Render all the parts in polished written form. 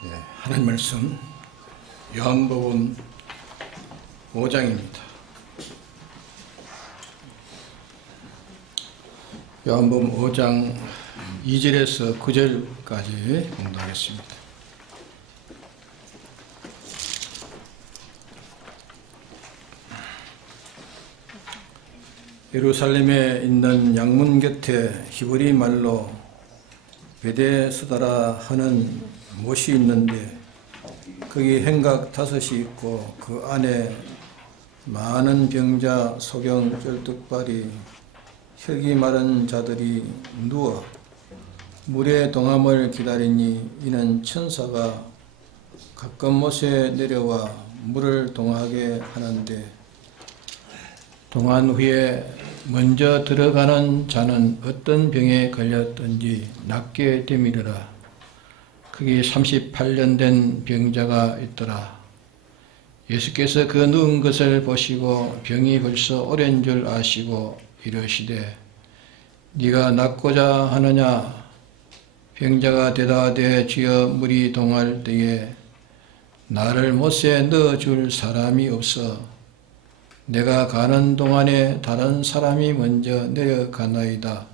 하나님 말씀 요한복음 5장입니다. 요한복음 5장 2절에서 9절까지 공부하겠습니다. 예루살렘에 있는 양문 곁에 히브리 말로 베데스다라 하는 못이 있는데 거기 행각 5이 있고 그 안에 많은 병자, 소경, 쩔뚝발이, 혈기 마른 자들이 누워 물의 동함을 기다리니 이는 천사가 가끔 못에 내려와 물을 동하게 하는데 동한 후에 먼저 들어가는 자는 어떤 병에 걸렸든지 낫게 되미르라. 거기 38년 된 병자가 있더라. 예수께서 그 누운 것을 보시고 병이 벌써 오랜 줄 아시고 이르시되 네가 낫고자 하느냐? 병자가 대답하되 주여 물이 동할 때에 나를 못에 넣어줄 사람이 없어 내가 가는 동안에 다른 사람이 먼저 내려가나이다.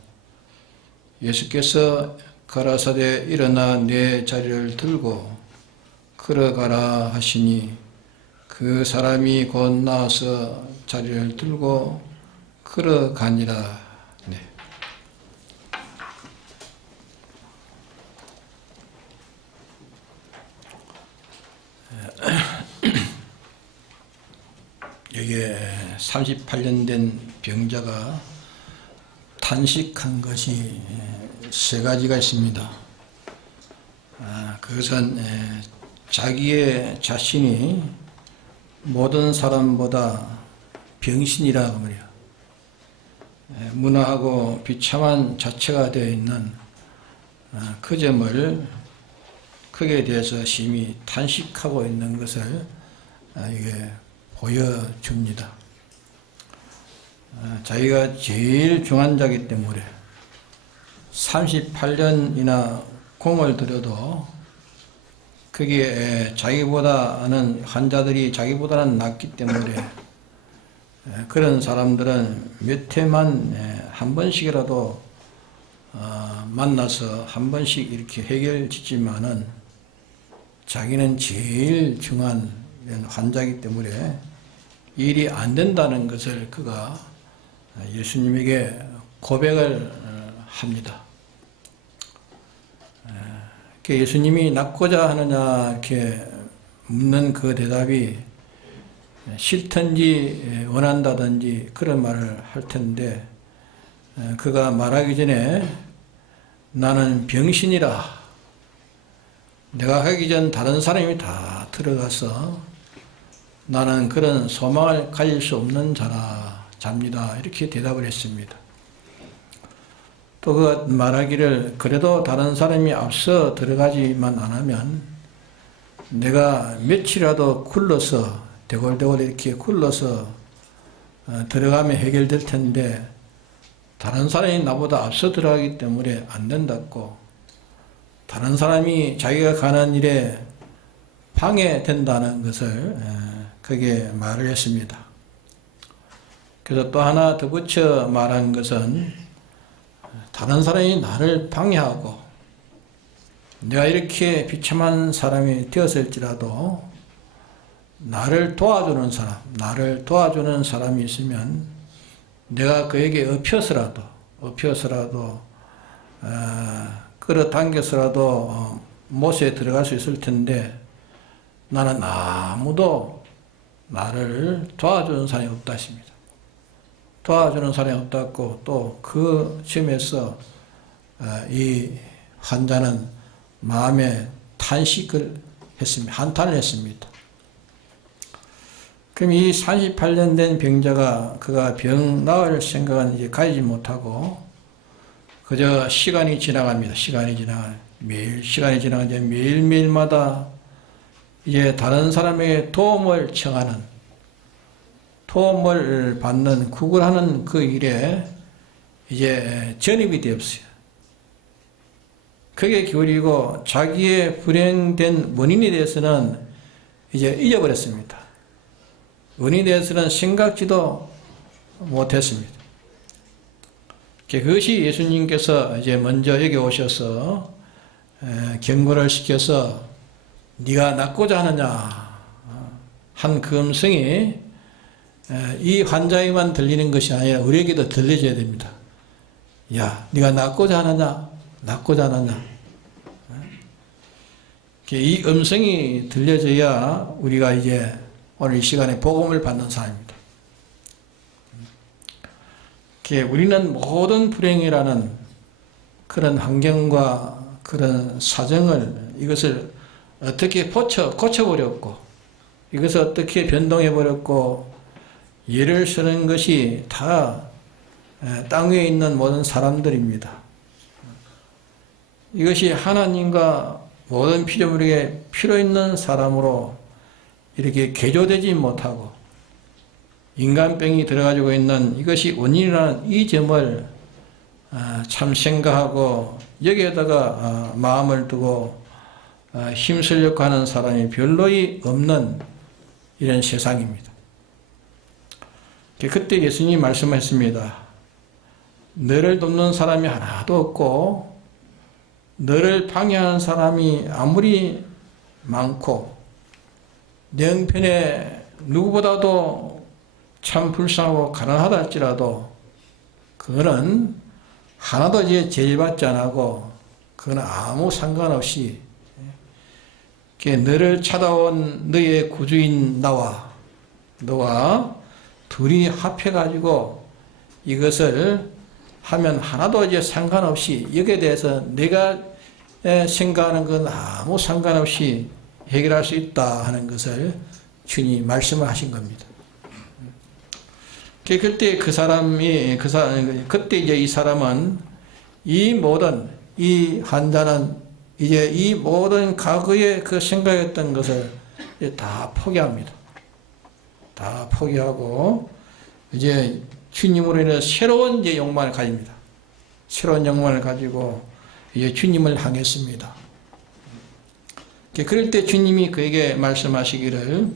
예수께서 가라사대 일어나 내 자리를 들고 걸어가라 하시니 그 사람이 곧 나와서 자리를 들고 걸어가니라. 네. 여기에 38년 된 병자가 탄식한 것이 3가지가 있습니다. 그것은 자기의 자신이 모든 사람보다 병신이라 그 말이야. 무능하고 비참한 자체가 되어 있는 그 점을 크게 대해서 심히 탄식하고 있는 것을 이게 보여줍니다. 자기가 제일 중한 자이기 때문에 38년이나 공을 들여도 거기에 자기보다는 환자들이 자기보다는 낫기 때문에 그런 사람들은 몇 해만 한 번씩이라도 만나서 한 번씩 이렇게 해결 짓지만은 자기는 제일 중한 환자이기 때문에 일이 안 된다는 것을 그가 예수님에게 고백을 합니다. 예수님이 낫고자 하느냐 이렇게 묻는 그 대답이 싫든지 원한다든지 그런 말을 할 텐데 그가 말하기 전에 나는 병신이라 내가 하기 전 다른 사람이 다 들어가서 나는 그런 소망을 가질 수 없는 자입니다. 이렇게 대답을 했습니다. 또 그 말하기를 그래도 다른 사람이 앞서 들어가지만 않으면 내가 며칠이라도 굴러서 대골대골 이렇게 굴러서 들어가면 해결될 텐데 다른 사람이 나보다 앞서 들어가기 때문에 안 된다고 다른 사람이 자기가 가는 일에 방해된다는 것을 그게 말을 했습니다. 그래서 또 하나 덧붙여 말한 것은 다른 사람이 나를 방해하고 내가 이렇게 비참한 사람이 되었을지라도 나를 도와주는 사람이 있으면 내가 그에게 엎혀서라도 끌어당겨서라도 못에 들어갈 수 있을 텐데 나는 아무도 나를 도와주는 사람이 없다 했습니다. 도와주는 사람이 없다고 또 그 점에서 이 환자는 마음에 탄식을 했습니다. 한탄을 했습니다. 그럼 이 38년 된 병자가 그가 병 나을 생각은 이제 가지지 못하고 그저 시간이 지나갑니다. 시간이 지나가자 매일매일마다 이제 다른 사람에게 도움을 청하는 도움을 받는 구걸하는 그 일에 이제 전입이 되었어요. 크게 기울이고 자기의 불행된 원인에 대해서는 이제 잊어버렸습니다. 원인에 대해서는 생각지도 못했습니다. 그것이 예수님께서 이제 먼저 여기 오셔서 경고를 시켜서 네가 낫고자 하느냐 한 그 음성이 이 환자에만 들리는 것이 아니라 우리에게도 들려줘야 됩니다. 야, 네가 낫고자 하느냐? 낫고자 하느냐? 이 음성이 들려져야 우리가 이제 오늘 이 시간에 복음을 받는 사람입니다. 우리는 모든 불행이라는 그런 환경과 그런 사정을 이것을 어떻게 고쳐버렸고 이것을 어떻게 변동해버렸고 예를 쓰는 것이 다 땅 위에 있는 모든 사람들입니다. 이것이 하나님과 모든 피조물에게 필요 있는 사람으로 이렇게 개조되지 못하고 인간병이 들어가지고 있는 이것이 원인이라는 이 점을 참 생각하고 여기에다가 마음을 두고 힘쓰려고 하는 사람이 별로이 없는 이런 세상입니다. 그때 예수님이 말씀했습니다. 너를 돕는 사람이 하나도 없고 너를 방해하는 사람이 아무리 많고 내 형편에 누구보다도 참 불쌍하고 가난하다 할지라도 그거는 하나도 이제 제일받지 않고 그거는 아무 상관없이 너를 찾아온 너의 구주인 너와 둘이 합해가지고 이것을 하면 하나도 이제 상관없이 여기에 대해서 내가 생각하는 건 아무 상관없이 해결할 수 있다 하는 것을 주님이 말씀을 하신 겁니다. 그때 그때 이제 이 사람은 이 환자는 이제 이 모든 과거에 그 생각했던 것을 다 포기합니다. 다 포기하고 이제 주님으로 인해 새로운 이제 욕망을 가집니다. 새로운 욕망을 가지고 이제 주님을 향했습니다. 그럴 때 주님이 그에게 말씀하시기를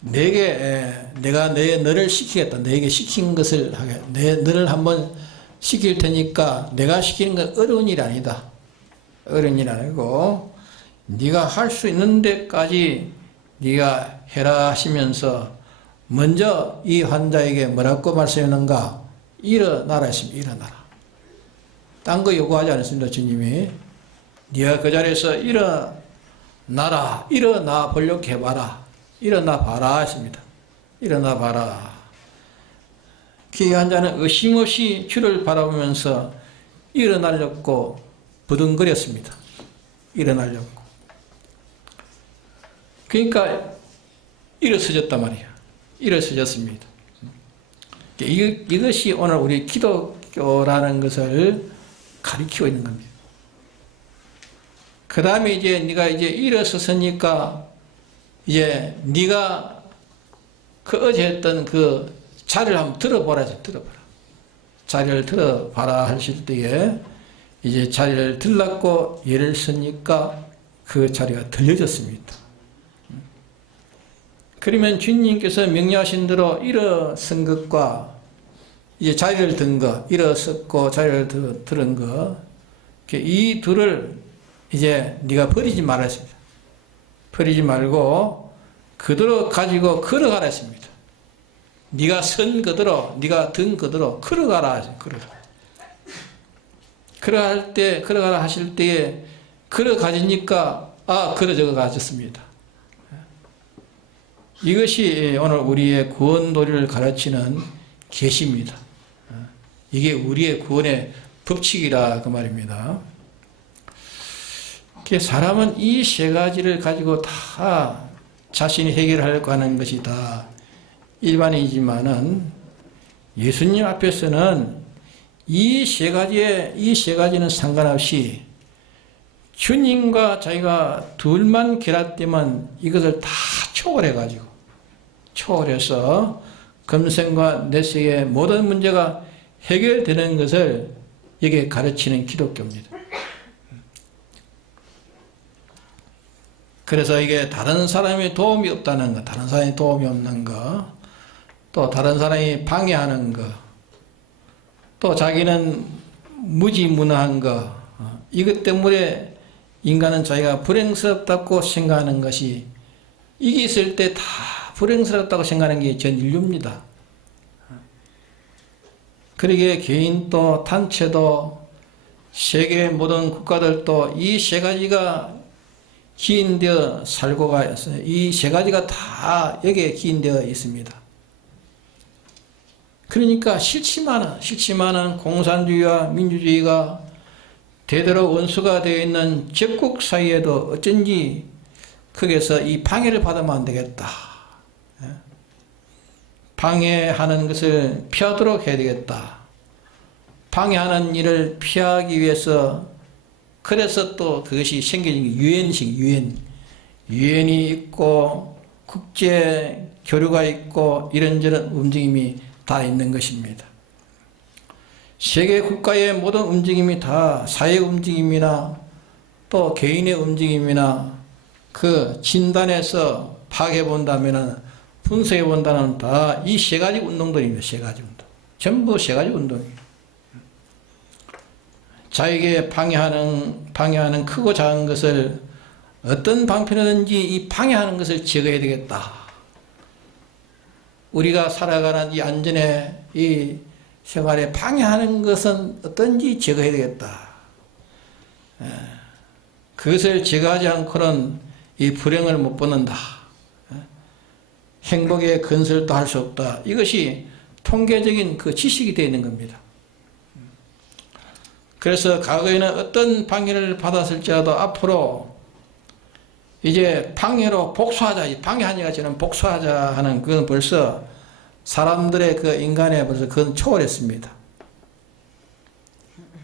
내가 너를 시키겠다. 너에게 시킨 것을 하게. 너를 한번 시킬 테니까 내가 시키는 건 어려운 일이 아니다. 어려운 일이 아니고 네가 할 수 있는 데까지 네가 해라 하시면서 먼저 이 환자에게 뭐라고 말씀했는가? 일어나라 했습니다. 일어나라. 딴 거 요구하지 않았습니다. 주님이. 네가 그 자리에서 일어나라. 일어나 보려고 해봐라. 일어나 봐라 했습니다. 일어나 봐라. 그 환자는 의심 없이 주를 바라보면서 일어나려고 부둥거렸습니다. 일어나려고. 그러니까 일어서졌단 말이에요. 일어서졌습니다. 이것이 오늘 우리 기독교라는 것을 가리키고 있는 겁니다. 그 다음에 이제 네가 이제 일어섰으니까 이제 네가 그 어제 했던 그 자리를 한번 들어보라. 자리를 들어봐라 하실 때에 이제 자리를 들라고 예를 쓰니까 그 자리가 들려졌습니다. 그러면 주님께서 명령하신 대로 일어선 것과 이제 자리를 든 것, 일어섰고 자리를 들은 것, 이 둘을 이제 네가 버리지 말라 했습니다. 버리지 말고 그대로 가지고 걸어가라 했습니다. 네가 선 그대로, 네가 든 그대로 걸어가라 하셨습니다. 걸어가라 하실 때에 걸어가지니까 걸어져 가졌습니다. 이것이 오늘 우리의 구원도리를 가르치는 계시입니다. 이게 우리의 구원의 법칙이라 그 말입니다. 사람은 이 세 가지를 가지고 다 자신이 해결하려고 하는 것이 다 일반이지만은 예수님 앞에서는 이 세 가지는 상관없이 주님과 자기가 둘만 결합되면 이것을 다 초월해서 금생과 내세의 모든 문제가 해결되는 것을 여기에 가르치는 기독교입니다. 그래서 이게 다른 사람의 도움이 없다는 거, 다른 사람의 도움이 없는 거, 또 다른 사람이 방해하는 거, 또 자기는 무지무능한 거, 이것 때문에 인간은 자기가 불행스럽다고 생각하는 것이, 이게 있을 때 다 불행스럽다고 생각하는 게 전 인류입니다. 그러기에 개인도 단체도 세계 모든 국가들도 이 세 가지가 기인되어 살고가 있어요. 이 세 가지가 다 여기에 기인되어 있습니다. 그러니까 싫지만은 공산주의와 민주주의가 되도록 원수가 되어 있는 적국 사이에도 어쩐지 거기에서 이 방해를 받으면 안 되겠다. 방해하는 것을 피하도록 해야 되겠다. 방해하는 일을 피하기 위해서, 그래서 또 그것이 생겨진 게 유엔이 있고 국제 교류가 있고 이런저런 움직임이 다 있는 것입니다. 세계 국가의 모든 움직임이 다 사회 움직임이나 또 개인의 움직임이나 그 진단에서 파악해 본다면은, 분석해 본다면 다 이 세 가지 운동들입니다. 세 가지 운동. 전부 세 가지 운동입니다. 자에게 방해하는 크고 작은 것을 어떤 방편이든지 이 방해하는 것을 제거해야 되겠다. 우리가 살아가는 이 안전에, 이 생활에 방해하는 것은 어떤지 제거해야 되겠다. 그것을 제거하지 않고는 이 불행을 못 벗는다. 행복의 건설도 할 수 없다. 이것이 통계적인 그 지식이 되어 있는 겁니다. 그래서 과거에는 어떤 방해를 받았을지라도 앞으로 이제 방해로 복수하자, 방해하니까 저는 복수하자 하는 그건 벌써 사람들의 그 인간에 벌써 그건 초월했습니다.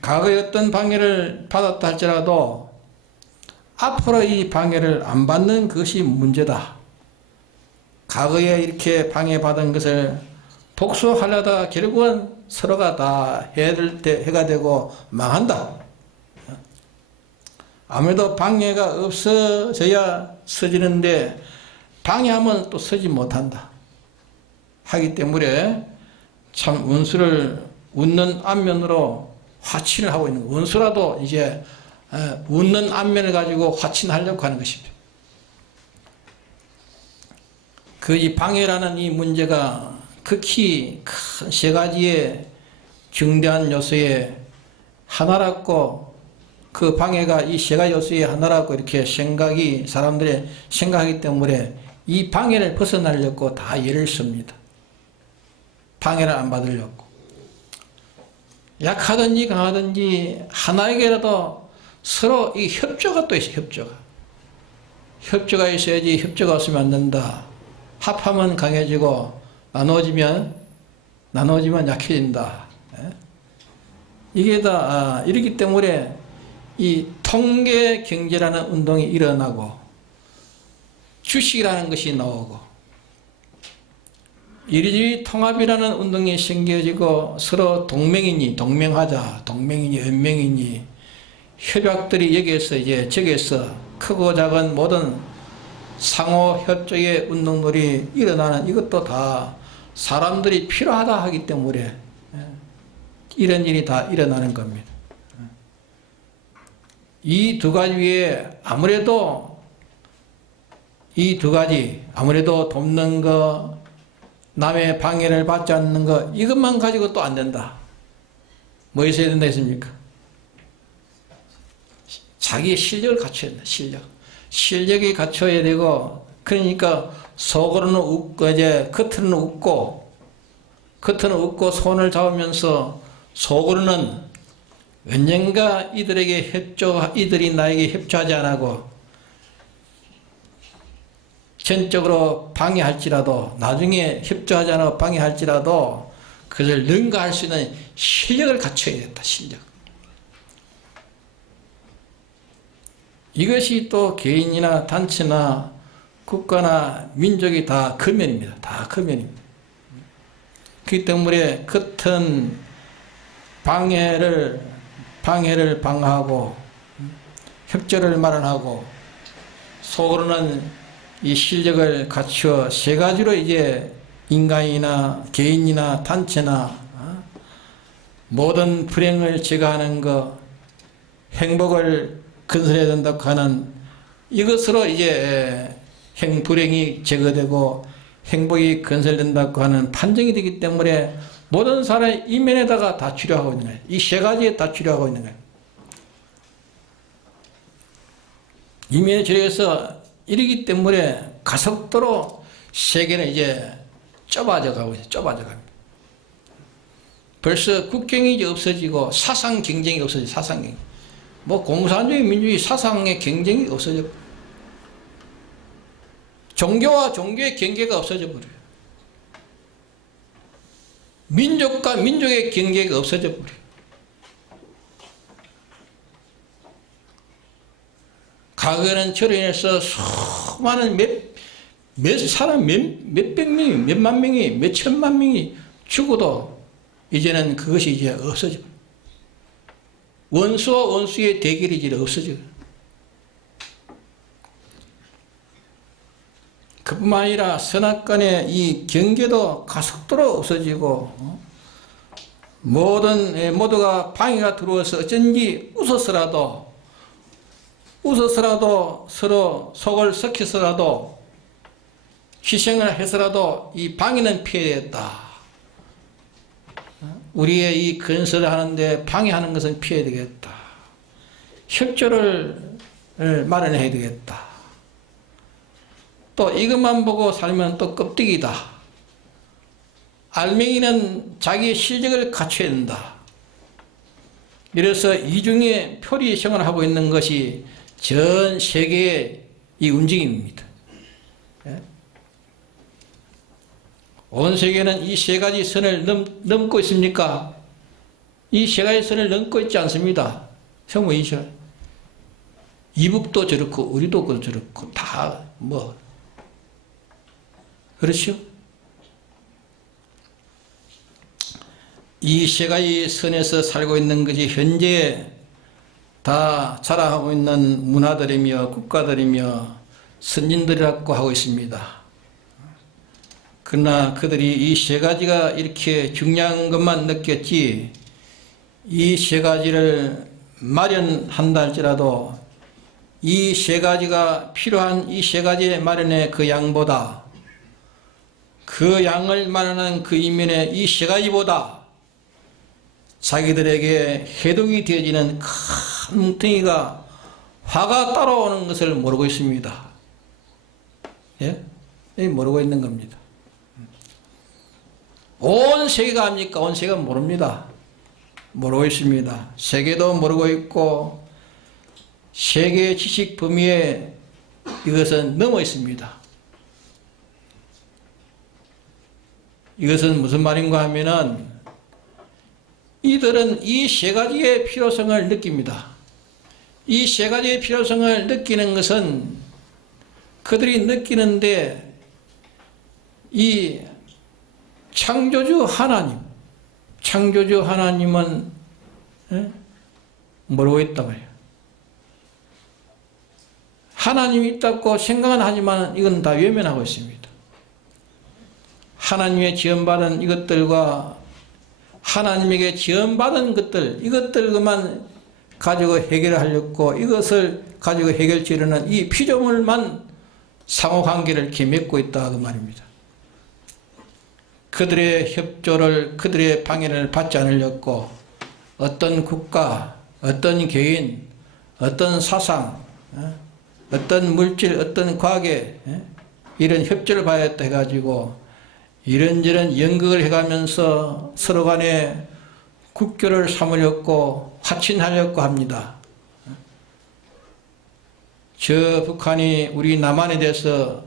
과거에 어떤 방해를 받았다 할지라도 앞으로 이 방해를 안 받는 것이 문제다. 과거에 이렇게 방해받은 것을 복수하려다가 결국은 서로가 다 해가 되고 망한다. 아무래도 방해가 없어져야 서지는데 방해하면 또 서지 못한다. 하기 때문에 참 원수를 웃는 안면으로 화친을 하고 있는, 원수라도 이제 웃는 안면을 가지고 화친하려고 하는 것입니다. 그 이 방해라는 이 문제가 극히 큰 세 가지의 중대한 요소의 하나라고, 그 방해가 이 세 가지 요소의 하나라고 이렇게 사람들의 생각하기 때문에 이 방해를 벗어나려고 다 애를 씁니다. 방해를 안 받으려고. 약하든지 강하든지 하나에게라도 서로 이 협조가 또 있어요. 협조가 있어야지. 협조가 없으면 안 된다. 합하면 강해지고 나눠지면 약해진다. 이게 다 이렇기 때문에 이 통계 경제라는 운동이 일어나고 주식이라는 것이 나오고 이리저리 통합이라는 운동이 생겨지고 서로 동맹하자, 연맹이니 협약들이 여기에서 이제 저기에서 크고 작은 모든 상호 협조의 운동들이 일어나는, 이것도 다 사람들이 필요하다 하기 때문에 이런 일이 다 일어나는 겁니다. 이 두 가지 위에 아무래도 돕는 거, 남의 방해를 받지 않는 거, 이것만 가지고 또 안 된다. 뭐 있어야 된다 했습니까? 자기의 실력을 갖춰야 된다. 실력이 갖춰야 되고, 그러니까 속으로는 웃고, 이제 겉으로는 웃고 손을 잡으면서 속으로는 언젠가 이들이 나에게 협조하지 않고 전적으로 방해할지라도, 나중에 협조하지 않고 방해할지라도 그것을 능가할 수 있는 실력을 갖춰야 된다. 실력. 이것이 또 개인이나 단체나 국가나 민족이 다 거면입니다. 그렇기 때문에 겉은 방해를 방어하고 협조를 마련하고 속으로는 이 실력을 갖추어 세 가지로 이제 인간이나 개인이나 단체나 모든 불행을 제거하는 것, 행복을 건설해야 된다고 하는 이것으로 이제 불행이 제거되고 행복이 건설된다고 하는 판정이 되기 때문에 모든 사람의 이면에다가 다 치료하고 있는 거예요. 이 세 가지에 다 치료하고 있는 거예요. 이면에 치료해서 이러기 때문에 가속도로 세계는 이제 좁아져 가고 있어요. 좁아져 갑니다. 벌써 국경이 이제 없어지고 사상 경쟁이 없어지고 사상 경쟁. 뭐 공산주의 민주주의 사상의 경쟁이 없어졌고 종교와 종교의 경계가 없어져 버려요. 민족과 민족의 경계가 없어져 버려요. 과거에는 저로 인해서 수많은 몇 사람 몇백 명이 몇만 명이 몇천만 명이 죽어도 이제는 그것이 이제 없어져. 원수와 원수의 대결이 이제 없어져. 그뿐만 아니라 선악간의 이 경계도 가속도로 없어지고 모두가 방해가 들어와서 어쩐지 웃어서라도 서로 속을 썩혀서라도 희생을 해서라도 이 방해는 피해야겠다. 우리의 이 건설을 하는데 방해하는 것은 피해야 되겠다. 협조를 마련해야 되겠다. 또 이것만 보고 살면 또 껍데기다. 알맹이는 자기의 실력을 갖춰야 된다. 이래서 이중의 표리성을 하고 있는 것이 전 세계의 이 움직임입니다. 온 세계는 이 세 가지 선을 넘고 있습니까? 이 세 가지 선을 넘고 있지 않습니다. 성모이셔. 이북도 저렇고 우리도 저렇고 다 뭐 그렇죠? 이 세 가지 선에서 살고 있는 것이 현재 다 자랑하고 있는 문화들이며 국가들이며 선진들이라고 하고 있습니다. 그러나 그들이 이 세 가지가 이렇게 중요한 것만 느꼈지 이 세 가지를 마련한다 할지라도 이 세 가지가 필요한 이 세 가지의 마련의 그 양보다 그 양을 마련한 그 이면에 이 세 가지보다 자기들에게 해독이 되어지는 큰 뭉텅이가 화가 따라오는 것을 모르고 있습니다. 예? 모르고 있는 겁니다. 온 세계가 압니까? 온 세계가 모릅니다. 모르고 있습니다. 세계도 모르고 있고 세계의 지식 범위에 이것은 넘어 있습니다. 이것은 무슨 말인가 하면은 이들은 이 세 가지의 필요성을 느낍니다. 이 세 가지의 필요성을 느끼는 것은 그들이 느끼는데 이 창조주 하나님은 모르고 있다고 해요. 하나님이 있다고 생각은 하지만 이건 다 외면하고 있습니다. 하나님의 지원받은 이것들과 하나님에게 지원받은 것들, 이것들만 가지고 해결하려고 이것을 가지고 해결지려는 이 피조물만 상호관계를 이렇게 맺고 있다 그 말입니다. 그들의 협조를, 그들의 방해를 받지 않으려고 어떤 국가, 어떤 개인, 어떤 사상, 어떤 물질, 어떤 과학에 이런 협조를 받았다 해가지고 이런저런 연극을 해가면서 서로 간에 국교를 삼으려고 화친하려고 합니다. 저 북한이 우리 남한에 대해서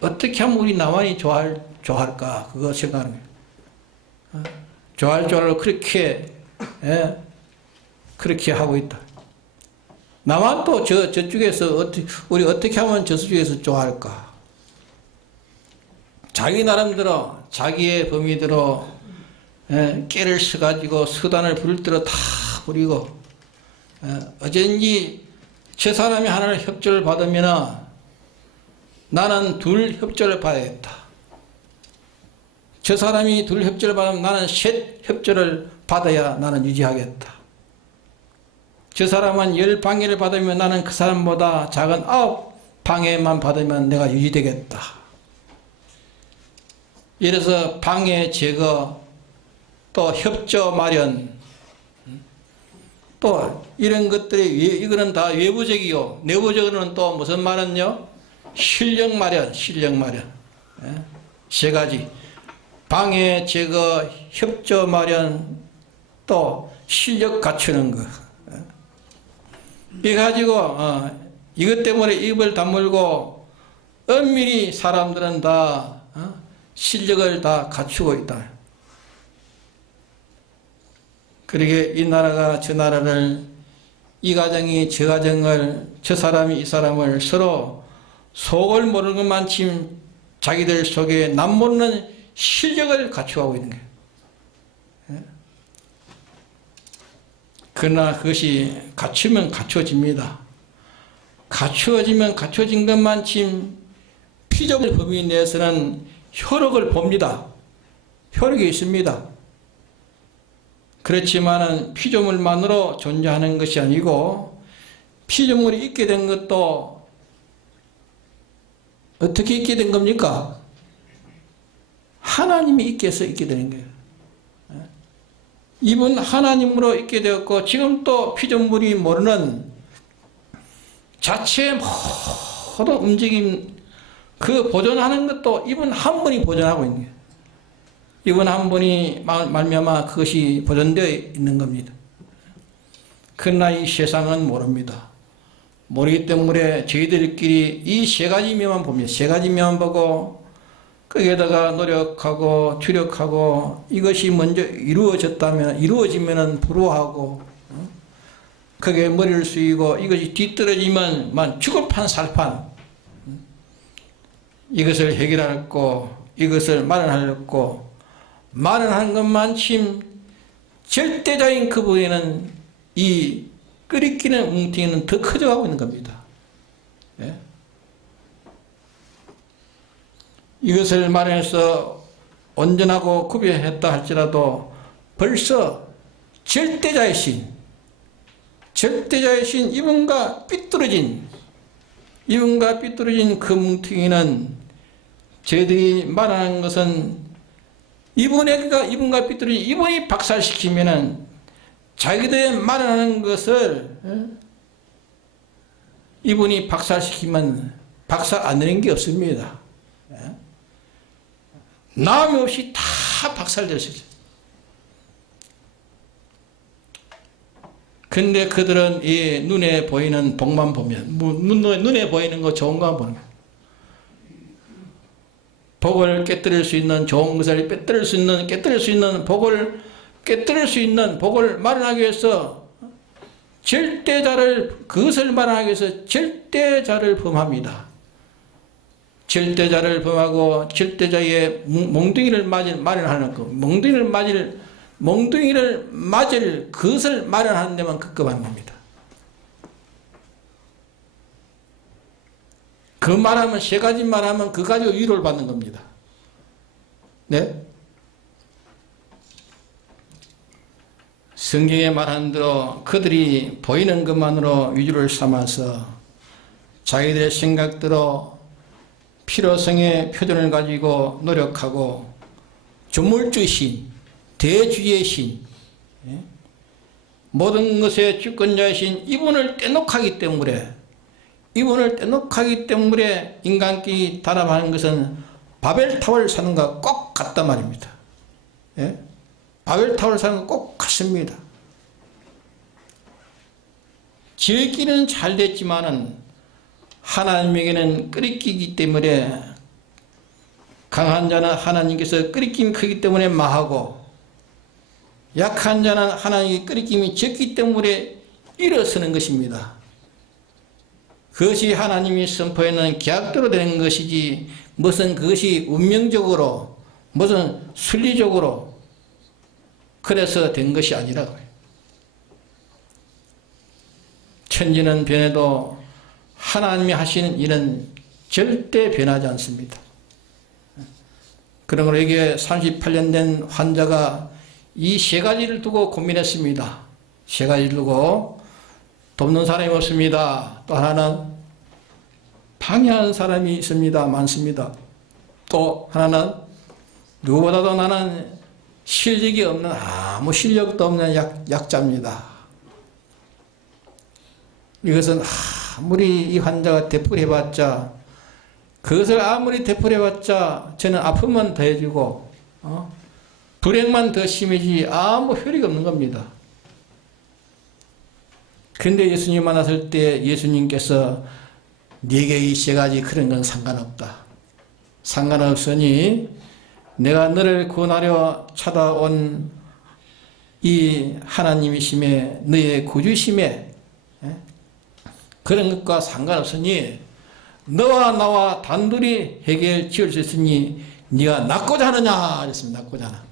어떻게 하면 우리 남한이 좋아할까 그거 생각하는 거예요. 좋아할 줄 알고 그렇게 하고 있다. 남한도 저쪽에서 우리 어떻게 하면 저쪽에서 좋아할까. 자기 나름대로 자기의 범위대로 깨를 써가지고 수단을 부릴 대로 다 부리고 어쩐지 저 사람이 하나를 협조를 받으면 나는 둘 협조를 받아야겠다. 저 사람이 둘 협조를 받으면 나는 셋 협조를 받아야 나는 유지하겠다. 저 사람은 10방해를 받으면 나는 그 사람보다 작은 9방해만 받으면 내가 유지되겠다. 이래서 방해 제거, 또 협조 마련, 또 이런 것들이 이거는 다 외부적이요. 내부적으로는 또 무슨 말은요? 실력 마련, 실력 마련. 세 가지. 방해 제거, 협조 마련, 또 실력 갖추는 거. 이거 가지고 이것 때문에 입을 다물고 엄밀히 사람들은 다 실력을 다 갖추고 있다. 그러게 이 나라가 저 나라를, 이 가정이 저 가정을, 저 사람이 이 사람을 서로 속을 모르는 것만 지금 자기들 속에 남 모르는 실력을 갖추고 있는 거예요. 그러나 그것이 갖추면 갖춰집니다. 갖추어지면 갖춰진 것만 지금 피조물 범위 내에서는 효력을 봅니다. 효력이 있습니다. 그렇지만은 피조물만으로 존재하는 것이 아니고 피조물이 있게 된 것도 어떻게 있게 된 겁니까? 하나님이 있게 해서 있게 되는 거예요. 이분 하나님으로 있게 되었고 지금 또 피조물이 모르는 자체의 모든 움직임 그 보존하는 것도 이분 한 분이 보존하고 있는 거예요. 이분 한 분이 말미암아 그것이 보존되어 있는 겁니다. 그러나 이 세상은 모릅니다. 모르기 때문에 저희들끼리 이 세 가지 면만 봅니다. 세 가지 면만 보고 거기에다가 노력하고 주력하고 이것이 먼저 이루어지면 부러워하고 거기에 머리를 숙이고 이것이 뒤떨어지면 죽을 판 살판 이것을 해결하고 이것을 마련하려고 마련한 것만 침 절대적인 그분에는 이 끓이끼는 뭉텅이는 더 커져가고 있는 겁니다. 예? 이것을 마련해서 온전하고 구별했다 할지라도 벌써 절대자의 신 이분과 삐뚤어진 그 뭉텅이는 저희들이 말하는 것은 이분과 삐뚤어진 이분이 박살시키면은 자기들이 말하는 것을 이분이 박살시키면 박살 안 되는 게 없습니다. 나음이 없이 다 박살될 수 있어요. 근데 그들은 이 눈에 보이는 복만 보면, 눈에 보이는 거 좋은 거만 보는 거예요. 복을 깨뜨릴 수 있는 좋은 것을 깨뜨릴 수 있는 복을 깨뜨릴 수 있는 복을 마련하기 위해서 그것을 마련하기 위해서 절대자를 범합니다. 절대자를 범하고 절대자의 몽둥이를 마련하는 것, 몽둥이를 맞을 그것을 마련하는 데만 급급한 겁니다. 그 말하면 세 가지 말하면 그 가지고 위로를 받는 겁니다. 네? 성경에 말한 대로 그들이 보이는 것만으로 위주를 삼아서 자기들의 생각대로 필요성의 표준을 가지고 노력하고 조물주의 신, 대주의 신, 모든 것의 주권자의 신 이분을 떼놓기 때문에 인간끼리 단합하는 것은 바벨탑을 사는 것과 꼭 같단 말입니다. 예? 바벨탑을 사는 것 꼭 같습니다. 지을기는 잘 됐지만은 하나님에게는 끄리끼기 때문에 강한 자는 하나님께서 끄리낌이 크기 때문에 마하고 약한 자는 하나님의 끄리낌이 적기 때문에 일어서는 것입니다. 그것이 하나님이 선포하는 계약대로 되는 것이지 무슨 그것이 운명적으로 무슨 순리적으로 그래서 된 것이 아니라고요. 천지는 변해도 하나님이 하시는 일은 절대 변하지 않습니다. 그러므로 이게 38년 된 환자가 이 세 가지를 두고 고민했습니다. 세 가지를 두고 돕는 사람이 없습니다. 또 하나는 방해하는 사람이 있습니다. 많습니다. 또 하나는 누구보다도 나는 실력이 없는, 아무 실력도 없는 약자입니다. 이것은 아무리 이 환자가 되풀이해봤자, 그것을 아무리 되풀이해봤자 저는 아픔만 더해지고 불행만 더 심해지지 아무 효력이 없는 겁니다. 그런데 예수님 만났을 때 예수님께서 네게 이 세 가지 그런 건 상관없다. 상관없으니 내가 너를 구원하려 찾아온 이 하나님이심에, 너의 구주심에 그런 것과 상관없으니 너와 나와 단둘이 해결 지을 수 있으니 네가 낫고자 하느냐 그랬습니다. 낫고자 하나.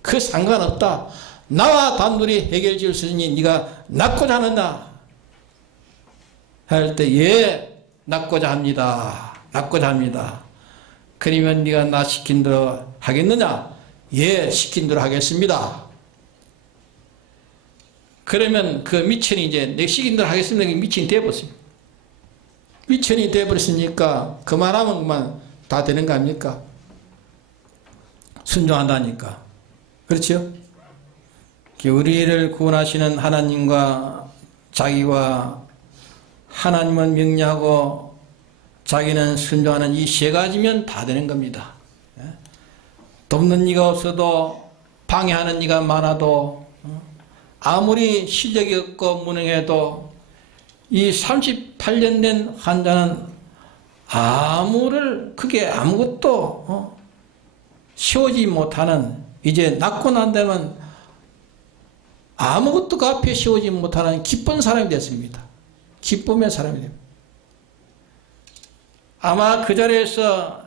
그 상관없다. 나와 단둘이 해결 지을 수 있으니 네가 낫고자 하느냐 할 때 예, 낫고자 합니다. 낫고자 합니다. 그러면 네가 나 시킨 대로 하겠느냐? 예, 시킨 대로 하겠습니다. 그러면 그 미천이 이제 내 시킨 대로 하겠습니다. 미천이 되어버렸습니다. 미천이 되어버렸으니까 그만하면 그만 다 되는 거 아닙니까? 순종한다니까. 그렇죠? 우리를 구원하시는 하나님과 자기와 하나님은 명령하고 자기는 순종하는 이 세 가지면 다 되는 겁니다. 돕는 이가 없어도 방해하는 이가 많아도 아무리 실력이 없고 무능해도 이 38년 된 환자는 그게 아무것도 세우지 못하는, 이제 낫고 난 다음은 아무것도 그 앞에 세우지 못하는 기쁜 사람이 됐습니다. 기쁨의 사람이 됩니다. 아마 그 자리에서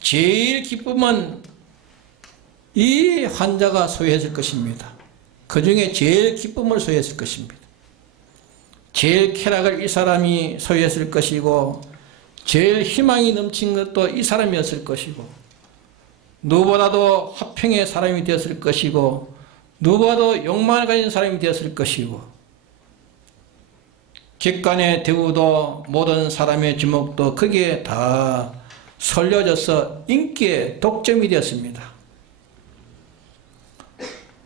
제일 기쁨은 이 환자가 소유했을 것입니다. 그 중에 제일 기쁨을 소유했을 것입니다. 제일 쾌락을 이 사람이 소유했을 것이고, 제일 희망이 넘친 것도 이 사람이었을 것이고, 누구보다도 화평의 사람이 되었을 것이고, 누구보다도 욕망을 가진 사람이 되었을 것이고, 객관의 대우도 모든 사람의 주목도 거기에 다 쏠려져서 인기의 독점이 되었습니다.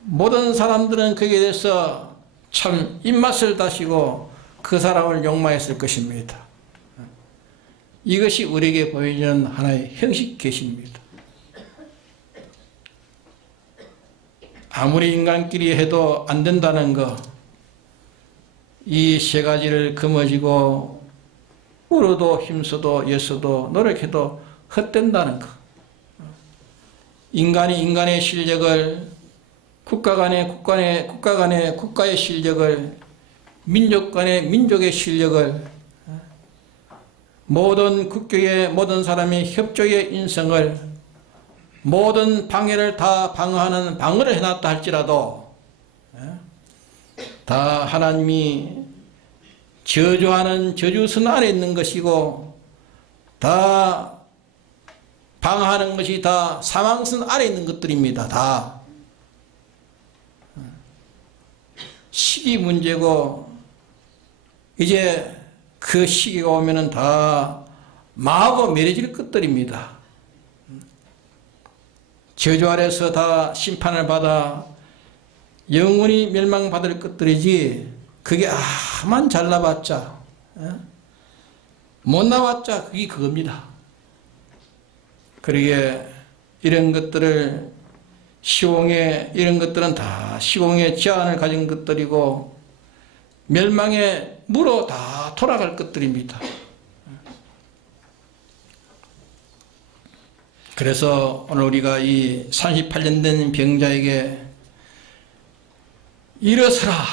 모든 사람들은 거기에 대해서 참 입맛을 다시고 그 사람을 욕망했을 것입니다. 이것이 우리에게 보여주는 하나의 형식 계시입니다. 아무리 인간끼리 해도 안 된다는 거, 이 세 가지를 거머쥐고 울어도 힘써도 애써도 노력해도 헛된다는 것. 인간이 인간의 실력을, 국가 간의 국가의 실력을, 민족 간의 민족의 실력을, 모든 국격의 모든 사람의 협조의 인성을, 모든 방해를 다 방어하는 방어를 해놨다 할지라도 다 하나님이 저주하는 저주선 아래 있는 것이고, 다 방어하는 것이 다 사망선 아래 있는 것들입니다. 다 시기 문제고, 이제 그 시기가 오면은 다 망하고 멸해질 것들입니다. 저주 아래서 다 심판을 받아 영원히 멸망받을 것들이지, 그게 아만 잘나봤자 못 나왔자 그게 그겁니다. 그러기에 이런 것들을 이런 것들은 다 시공의 제한을 가진 것들이고 멸망의 무로 다 돌아갈 것들입니다. 그래서 오늘 우리가 이 38년 된 병자에게 일어서라,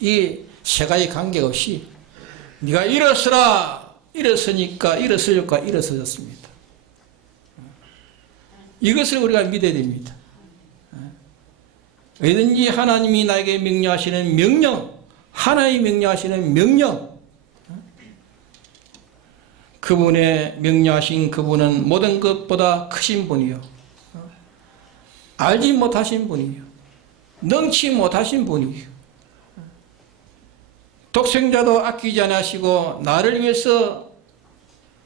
이 세 가지 관계없이 네가 일어서라, 일어서니까 일어서려고 일어서졌습니다. 이것을 우리가 믿어야 됩니다. 어디든지 하나님이 나에게 명령하시는 명령, 하나님이 명령하시는 명령, 그분의 명료하신 그분은 모든 것보다 크신 분이요. 알지 못하신 분이요. 능치 못하신 분이요. 독생자도 아끼지 않으시고 나를 위해서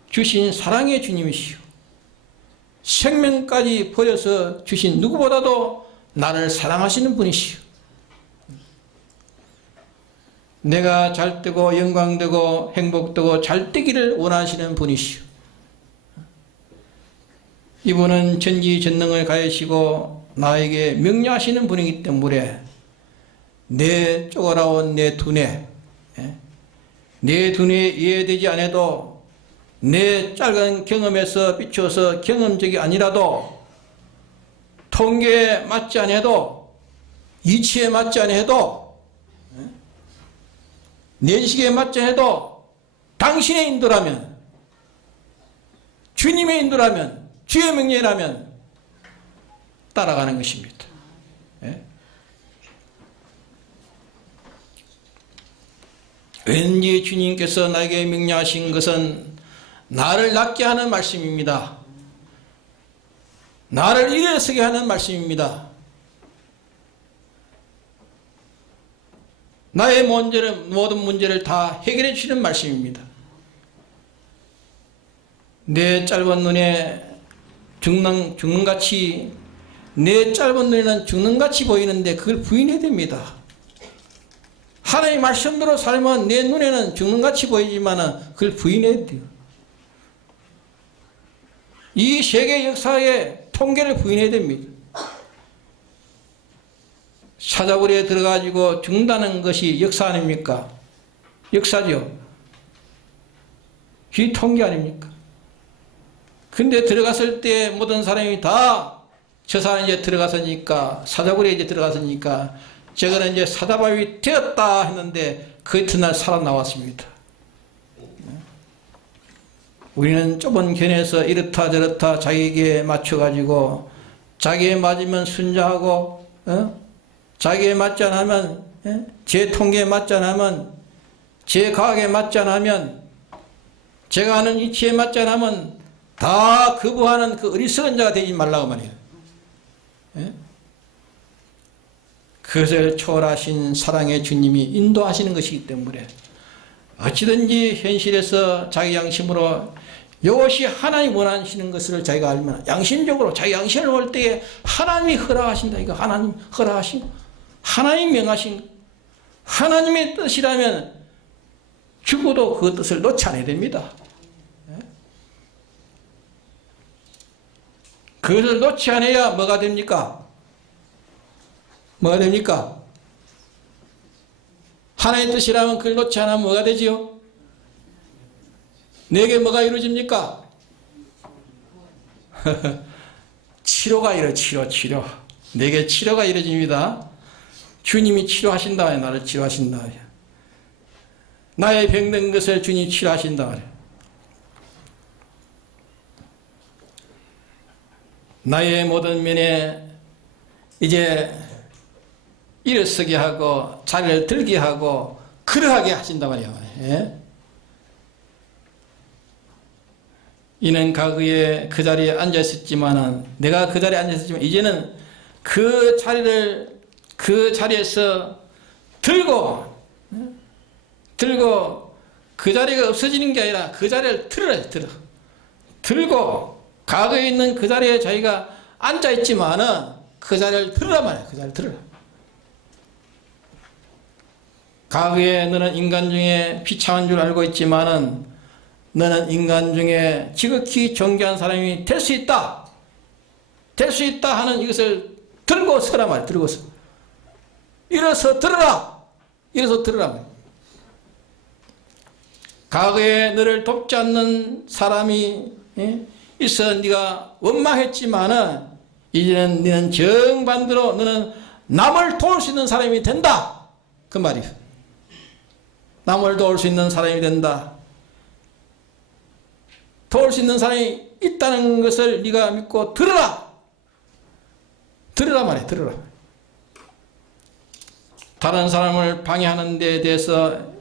주신 사랑의 주님이시요. 생명까지 버려서 주신 누구보다도 나를 사랑하시는 분이시요. 내가 잘되고 영광되고 행복되고 잘되기를 원하시는 분이시요. 이분은 전지전능을 가지시고 나에게 명료하시는 분이기 때문에 내 쪼그라온 내 두뇌, 내 두뇌에 이해되지 않아도 내 짧은 경험에서 비추어서 경험적이 아니라도 통계에 맞지 않아도 이치에 맞지 않아도 내식에 맞지 않아도 당신의 인도라면 주님의 인도라면 주의 명령이라면 따라가는 것입니다. 왠지 주님께서 나에게 명령하신 것은 나를 낫게 하는 말씀입니다. 나를 일어서게 하는 말씀입니다. 나의 모든 문제를 다 해결해 주시는 말씀입니다. 내 짧은 눈에 죽는같이, 내 짧은 눈에는 죽는같이 보이는데 그걸 부인해야 됩니다. 하나님의 말씀대로 살면 내 눈에는 죽는같이 보이지만 그걸 부인해야 돼요. 이 세계 역사의 통계를 부인해야 됩니다. 사자굴에 들어가지고 죽는다는 것이 역사 아닙니까? 역사죠. 이 통계 아닙니까? 근데 들어갔을 때 모든 사람이 다 저 사람이 이제 들어갔으니까, 사자굴에 이제 들어갔으니까 저거는 이제 사자밥이 되었다 했는데 그 이튿날 살아나왔습니다. 우리는 좁은 견에서 이렇다 저렇다 자기에게 맞춰가지고 자기에 맞으면 순자하고 자기에 맞지 않으면 제 통계에 맞지 않으면 제 과학에 맞지 않으면 제가 아는 이치에 맞지 않으면 다 거부하는 그 어리석은 자가 되지 말라고 말이에요. 그것을 초월하신 사랑의 주님이 인도하시는 것이기 때문에 어찌든지 현실에서 자기 양심으로 이것이 하나님 원하시는 것을 자기가 알면 양심적으로 자기 양심을 볼 때에 하나님이 허락하신다. 이거 하나님 허락하신, 하나님 명하신, 하나님의 뜻이라면 죽어도 그 뜻을 놓지 않아야 됩니다. 그것을 놓지 않아야 뭐가 됩니까? 뭐가 됩니까? 하나님의 뜻이라면 그걸 놓지 않으면 뭐가 되지요? 내게 뭐가 이루어집니까? 치료가 치료. 내게 치료가 이루어집니다. 주님이 치료하신다. 나를 치료하신다. 나의 병든 것을 주님이 치료하신다. 나의 모든 면에 이제 일어서게 하고 자리를 들게 하고 그러하게 하신단 말이에요. 이는 과거에 그 자리에 앉아있었지만은 내가 그 자리에 앉아있었지만 이제는 그 자리를 그 자리에서 들고 그 자리가 없어지는 게 아니라 그 자리를 들고 과거에 있는 그 자리에 자기가 앉아있지만은 그 자리를 들으라 말이에요. 그 자리를 들으라. 과거에 너는 인간 중에 비참한 줄 알고 있지만은 너는 인간 중에 지극히 존귀한 사람이 될 수 있다. 될 수 있다 하는 이것을 들고 서라 말이에요. 들고서. 일어서 들으라. 일어서 들으라 말이에요. 과거에 너를 돕지 않는 사람이 있어 네가 원망했지만은 이제는 너는 정반대로 너는 남을 도울 수 있는 사람이 된다. 그 말이에요. 남을 도울 수 있는 사람이 된다. 도울 수 있는 사람이 있다는 것을 네가 믿고 들으라. 들으라 말이에요. 들으라. 다른 사람을 방해하는 데에 대해서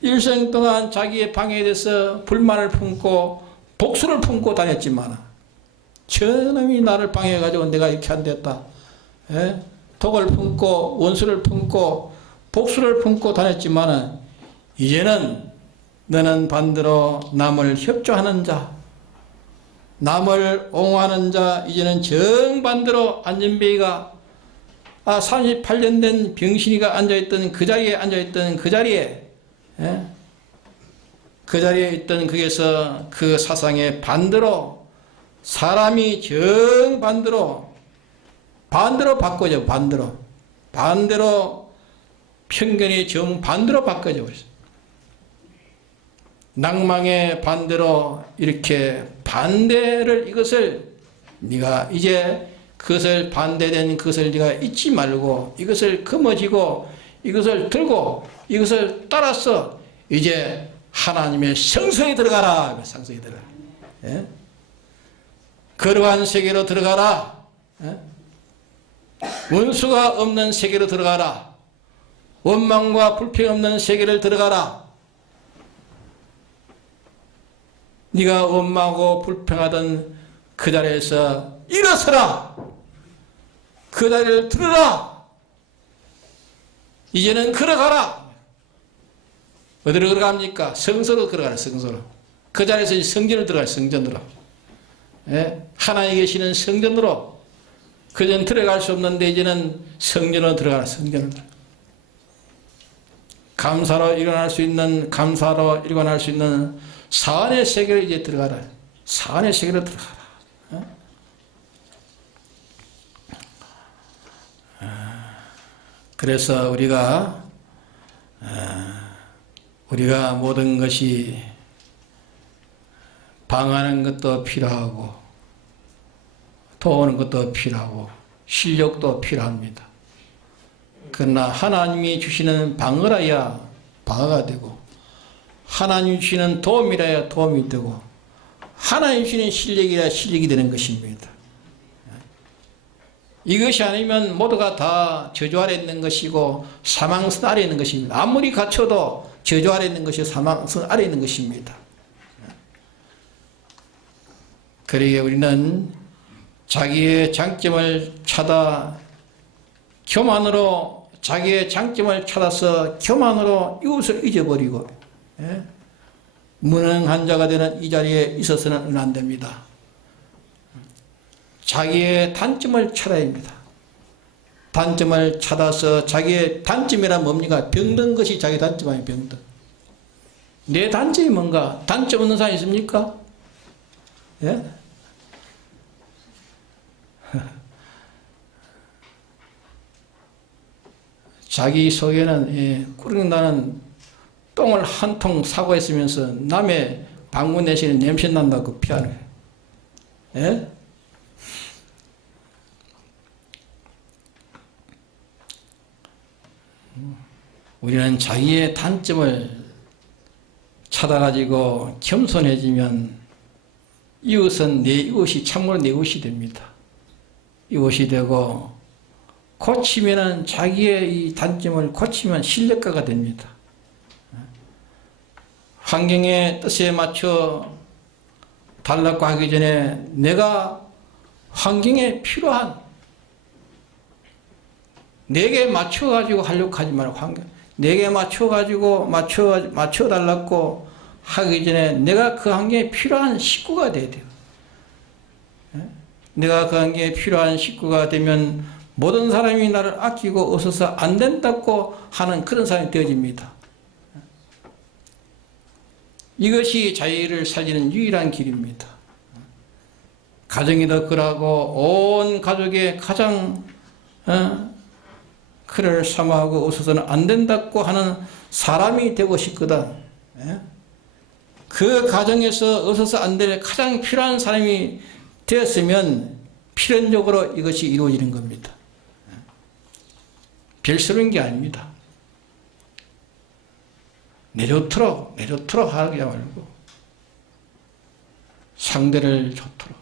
일생 동안 자기의 방해에 대해서 불만을 품고 복수를 품고 다녔지만 저놈이 나를 방해해가지고 내가 이렇게 안 됐다. 예? 독을 품고 원수를 품고 복수를 품고 다녔지만 이제는 너는 반대로 남을 협조하는 자, 남을 옹호하는 자, 이제는 정반대로 안전뱅이가 38년 된 병신이가 앉아있던 그 자리에 앉아있던 그 자리에, 예? 그 자리에 있던 거기에서 그 사상의 반대로 사람이 정반대로 바꿔져. 반대로 편견이 정반대로 바꿔져 버렸어. 낭망의 반대로 이렇게 반대를 이것을 네가 이제 그것을 반대된 그것을 네가 잊지 말고 이것을 거머쥐고 이것을 들고 이것을 따라서 이제 하나님의 성소에 들어가라. 성소에 들어가라. 예? 거룩한 세계로 들어가라. 예? 원수가 없는 세계로 들어가라. 원망과 불평 없는 세계를 들어가라. 네가 원망하고 불평하던 그 자리에서 일어서라. 그 자리를 들어라. 이제는 걸어가라. 어디로 걸어갑니까? 성소로 걸어가라. 성소로. 그 자리에서 성전을 들어가라. 성전으로. 예? 하나님 계시는 성전으로. 그전 들어갈 수 없는데 이제는 성전으로 들어가라. 성전으로 들어가라. 감사로 일어날 수 있는 사안의 세계로 이제 들어가라. 사안의 세계로 들어가라. 그래서 우리가 모든 것이 방하는 것도 필요하고 도우는 것도 필요하고 실력도 필요합니다. 그러나 하나님이 주시는 방어라야 방어가 되고 하나님이 주시는 도움이라야 도움이 되고 하나님이 주시는 실력이라야 실력이 되는 것입니다. 이것이 아니면 모두가 다 저주 아래 있는 것이고 사망선 아래 있는 것입니다. 아무리 갖춰도 저주 아래 있는 것이 사망선 아래 있는 것입니다. 그러기에 우리는 자기의 장점을 찾아 교만으로 자기의 장점을 찾아서 교만으로 이웃을 잊어버리고 무능한 자가 되는 이 자리에 있어서는 안 됩니다. 자기의 단점을 찾아야 합니다. 단점을 찾아서 자기의 단점이란 뭡니까? 병든 것이 자기 단점 아니에요. 병든. 내 단점이 뭔가? 단점 없는 사람이 있습니까? 예? 자기 속에는 꾸렁나는 똥을 한 통 사고 있으면서 남의 방문 내시는 냄새 난다고 피하는 거예요. 예? 우리는 자기의 단점을 찾아가지고 겸손해지면 이웃은 내 이웃이 참으로 내 이웃이 됩니다. 이웃이 되고 고치면은 자기의 이 단점을 고치면 신뢰가가 됩니다. 환경의 뜻에 맞춰 달라고 하기 전에 내가 환경에 필요한 내게 맞춰가지고 하려고 하지 말고 내게 맞춰가지고 맞춰달라고 하기 전에 내가 그 환경에 필요한 식구가 돼야 돼요. 내가 그 환경에 필요한 식구가 되면 모든 사람이 나를 아끼고 없어서 안 된다고 하는 그런 사람이 되어집니다. 이것이 자유를 살리는 유일한 길입니다. 가정이 더 그러고 온 가족의 가장 그를 사모하고 없어서는 안 된다고 하는 사람이 되고 싶거든. 그 가정에서 없어서 안 될 가장 필요한 사람이 되었으면 필연적으로 이것이 이루어지는 겁니다. 별스러운 게 아닙니다. 내 좋도록 하지 말고 상대를 좋도록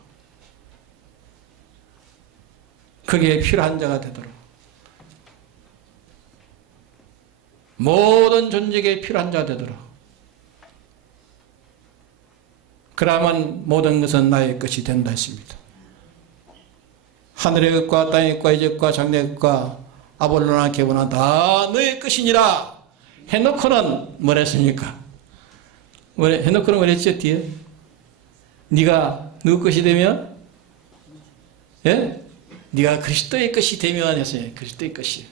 그게 필요한 자가 되도록 모든 존재에게 필요한 자가 되도록 그러면 모든 것은 나의 것이 된다 했습니다. 하늘의 것과 땅의 것과 이 것과 장래의 것과 아볼로나 게보나 다 너의 것이니라 해놓고는 뭘 했습니까? 해놓고는 뭘 했죠? 뒤에 네가 누구 것이 되면? 예? 네가 그리스도의 것이 되면 했어요. 그리스도의 것이.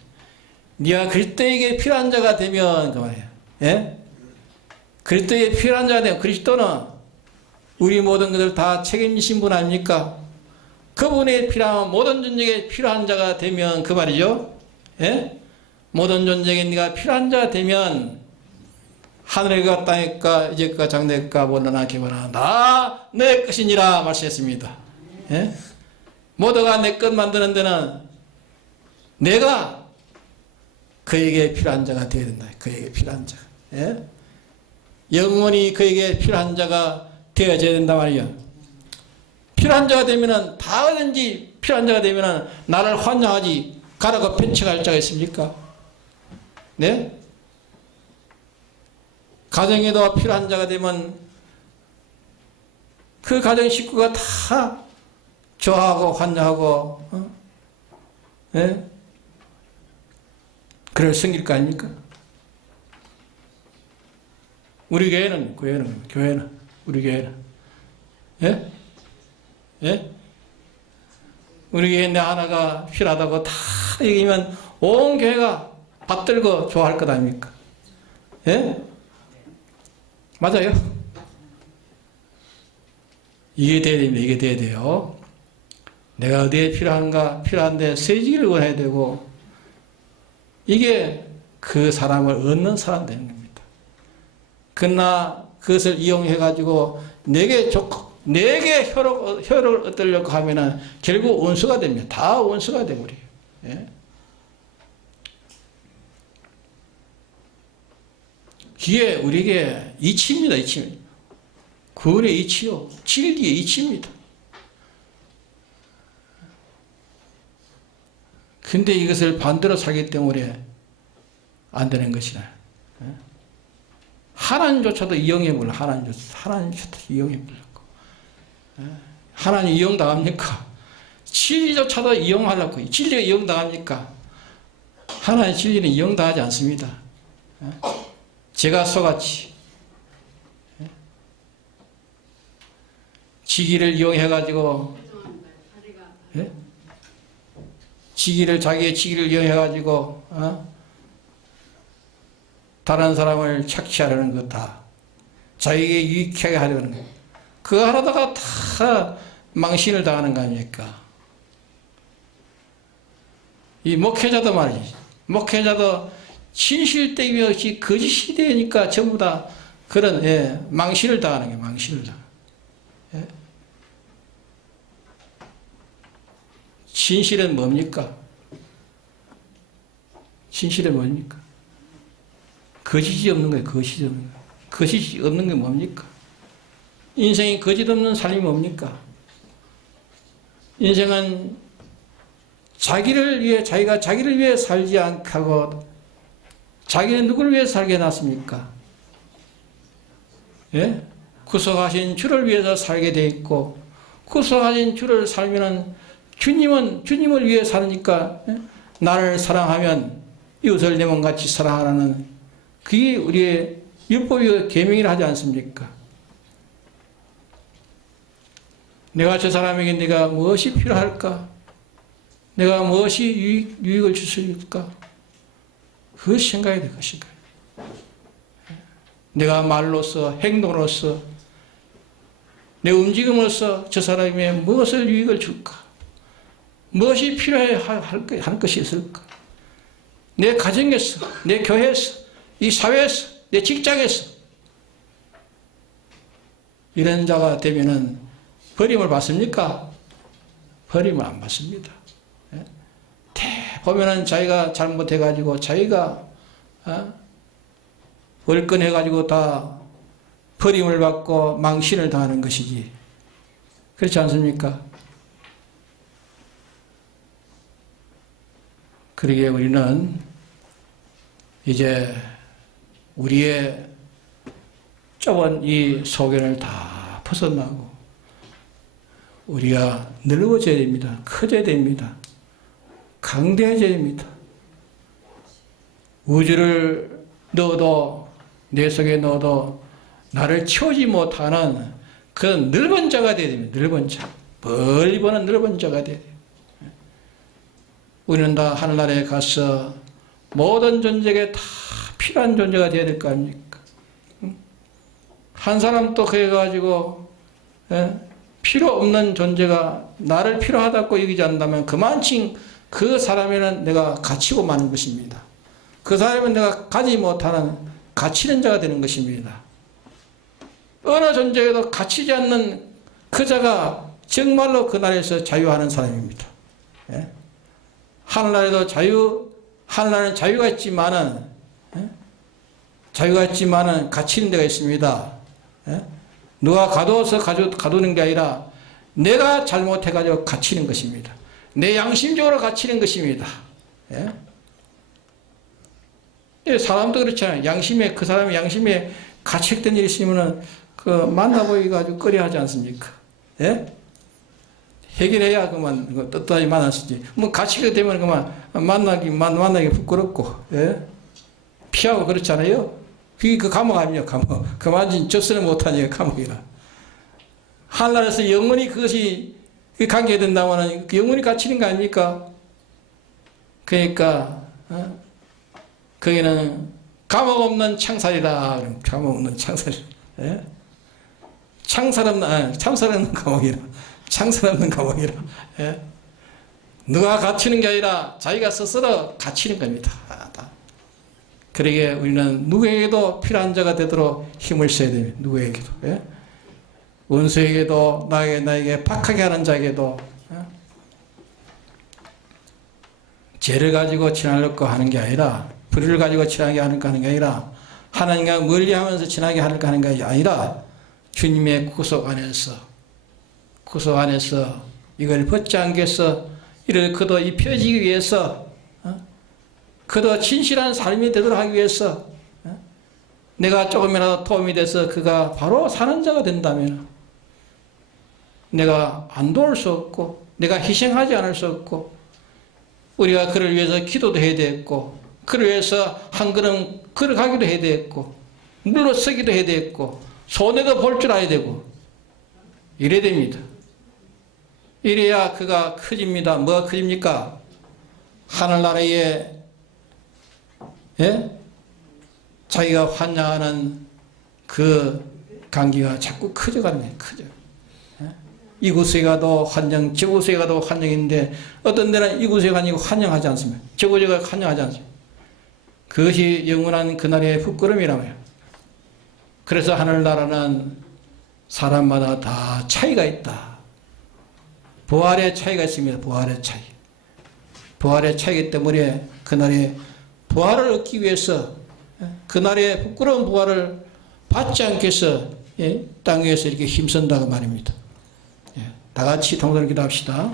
네가 그리스도에게 필요한 자가 되면 그 말이에요. 예? 그리스도에 필요한 자가 되면 그리스도는 우리 모든 것을 다 책임지신 분 아닙니까? 그분의 필요한 모든 존재에게 필요한 자가 되면 그 말이죠. 예? 모든 존재에게 네가 필요한 자가 되면 하늘의 것 땅의 것 이제 것 장래의 것 원하나 기원하나 다 내 것이니라 말씀했습니다. 예? 모두가 내 것 만드는 데는 내가 그에게 필요한 자가 되어야 된다. 그에게 필요한 자가. 예? 영원히 그에게 필요한 자가 되어져야 된다 말이야. 필요한 자가 되면은 다 어딘지 필요한 자가 되면은 나를 환영하지 가라고 배척할 자가 있습니까? 네? 가정에도 필요한 자가 되면 그 가정 식구가 다 좋아하고 환영하고 네? 그럴 생길 거 아닙니까? 우리 교회는 우리 교회는 예? 예? 우리 교회 내 하나가 필요하다고 다 얘기하면 온 교회가 받들고 좋아할 것 아닙니까? 예? 맞아요. 이게 돼야 됩니다. 이게 돼야 돼요. 내가 어디에 필요한가 필요한데 세지기를 원해야 되고 이게 그 사람을 얻는 사람 되는 겁니다. 그러나 그것을 이용해가지고 내게 좋고 내게 혀를 얻으려고 하면은 결국 원수가 됩니다. 다 원수가 되버려요. 예? 이게 우리에게 이치입니다. 이치. 구원의 이치요. 진리의 이치입니다. 근데 이것을 반대로 살기 때문에 안 되는 것이라. 하나님조차도 이용해 몰라. 하나님조차도 이용해 몰라. 하나님 이용당합니까? 진리조차도 이용하려고. 진리가 이용당합니까? 하나님 진리는 이용당하지 않습니다. 제가 속았지. 지기를 이용해가지고, 예? 자기의 지기를 이용해가지고, 다른 사람을 착취하려는 것 다. 자기에게 유익하게 하려는 것. 그거 하다가 다 망신을 당하는 거 아닙니까? 이 목회자도 말이지. 목회자도 진실되기 없이 거짓이 되니까 전부 다 그런, 예, 망신을 당하는 게 망신을 당하는 예? 진실은 뭡니까? 진실은 뭡니까? 거짓이 없는 거예요. 거짓이 없는 거. 거짓이 없는 게 뭡니까? 인생이 거짓 없는 삶이 뭡니까? 인생은 자기가 자기를 위해 살지 않고 자기는 누구를 위해 살게 해놨습니까? 예? 구속하신 주를 위해서 살게 돼 있고 구속하신 주를 살면은 주님을 위해 사니까 예? 나를 사랑하면 이웃을 내 몸같이 사랑하라는 그게 우리의 율법이고 계명이라 하지 않습니까? 내가 저 사람에게 내가 무엇이 필요할까? 내가 무엇이 유익을 줄 수 있을까? 그것이 생각이 될 것인가? 내가 말로서 행동으로서 내 움직임으로서 저 사람에게 무엇을 유익을 줄까? 무엇이 필요해 할 것이 있을까? 내 가정에서, 내 교회에서, 이 사회에서, 내 직장에서 이런 자가 되면은 버림을 받습니까? 버림을 안 받습니다. 보면은 자기가 잘못해가지고 자기가 월권해가지고 다 버림을 받고 망신을 당하는 것이지. 그렇지 않습니까? 그러기에 우리는 이제 우리의 좁은 이 소견을 다 벗어나고 우리가 넓어져야 됩니다. 커져야 됩니다. 강대해져야 됩니다. 우주를 넣어도 내 속에 넣어도 나를 채우지 못하는 그런 넓은 자가 되어야 됩니다. 넓은 자. 멀리 보는 넓은 자가 되어야 돼요. 우리는 다 하늘나라에 가서 모든 존재에게 다 필요한 존재가 되어야 될 거 아닙니까? 한 사람 또 그래가지고 필요 없는 존재가 나를 필요하다고 여기지 않는다면 그만큼 그 사람에는 내가 갇히고 마는 것입니다. 그 사람은 내가 가지 못하는 갇히는 자가 되는 것입니다. 어느 존재에도 갇히지 않는 그 자가 정말로 그 나라에서 자유하는 사람입니다. 예? 하늘나라에도 하늘나라는 자유가 있지만은, 갇히는 데가 있습니다. 예? 누가 가둬서 가두는 게 아니라 내가 잘못해가지고 갇히는 것입니다. 내 양심적으로 갇히는 것입니다. 예? 예, 사람도 그렇잖아요. 그 사람의 양심에 갇혔던 일이 있으면은 만나보기가 아주 꺼려하지 않습니까? 예? 해결해야 그만 떳떳하게 만났지. 뭐 갇히게 되면 그만 만나기 부끄럽고, 예? 피하고 그렇잖아요. 그게 그 감옥 아니에요, 감옥. 그만 접선을 못하니까 감옥이라. 하늘나라에서 영원히 그것이 관계된다면 영원히 갇히는 거 아닙니까? 그러니까, 거기는 감옥 없는 창살이라. 감옥 없는 창살. 예? 창살 없는 감옥이라. 창살 없는 감옥이라. 예? 누가 갇히는 게 아니라 자기가 스스로 갇히는 겁니다. 그러기에 우리는 누구에게도 필요한 자가 되도록 힘을 써야 됩니다. 누구에게도. 예? 원수에게도 나에게 박하게 하는 자에게도 죄를 가지고 지나려고 하는 게 아니라 불의를 가지고 지나게 하는 게 아니라 하나님과 멀리하면서 지나게 하는 게 아니라 주님의 구속 안에서 이걸 벗지 않겠어 이를 그도 입혀지기 위해서 그도 진실한 삶이 되도록 하기 위해서 내가 조금이라도 도움이 돼서 그가 바로 사는 자가 된다면 내가 안 도울 수 없고 내가 희생하지 않을 수 없고 우리가 그를 위해서 기도도 해야 되겠고 그를 위해서 한 걸음 걸어가기도 해야 되겠고 물러서기도 해야 되겠고 손해도 볼 줄 알아야 되고 이래야 됩니다. 이래야 그가 커집니다. 뭐가 커집니까? 하늘나라에 자기가 환영하는 그 관계가 자꾸 커져가는 거예요. 커져. 이곳에 가도 환영, 저곳에 가도 환영인데 어떤 데는 이곳에 가니까 환영하지 않습니다. 저곳에 가도 환영하지 않습니다. 그것이 영원한 그날의 부끄러움이라며요. 그래서 하늘나라는 사람마다 다 차이가 있다. 부활의 차이가 있습니다. 부활의 차이. 부활의 차이기 때문에 그날의 부활을 얻기 위해서 그날의 부끄러운 부활을 받지 않게 해서 땅 위에서 이렇게 힘쓴다고 말입니다. 다 같이 동서를 기도합시다.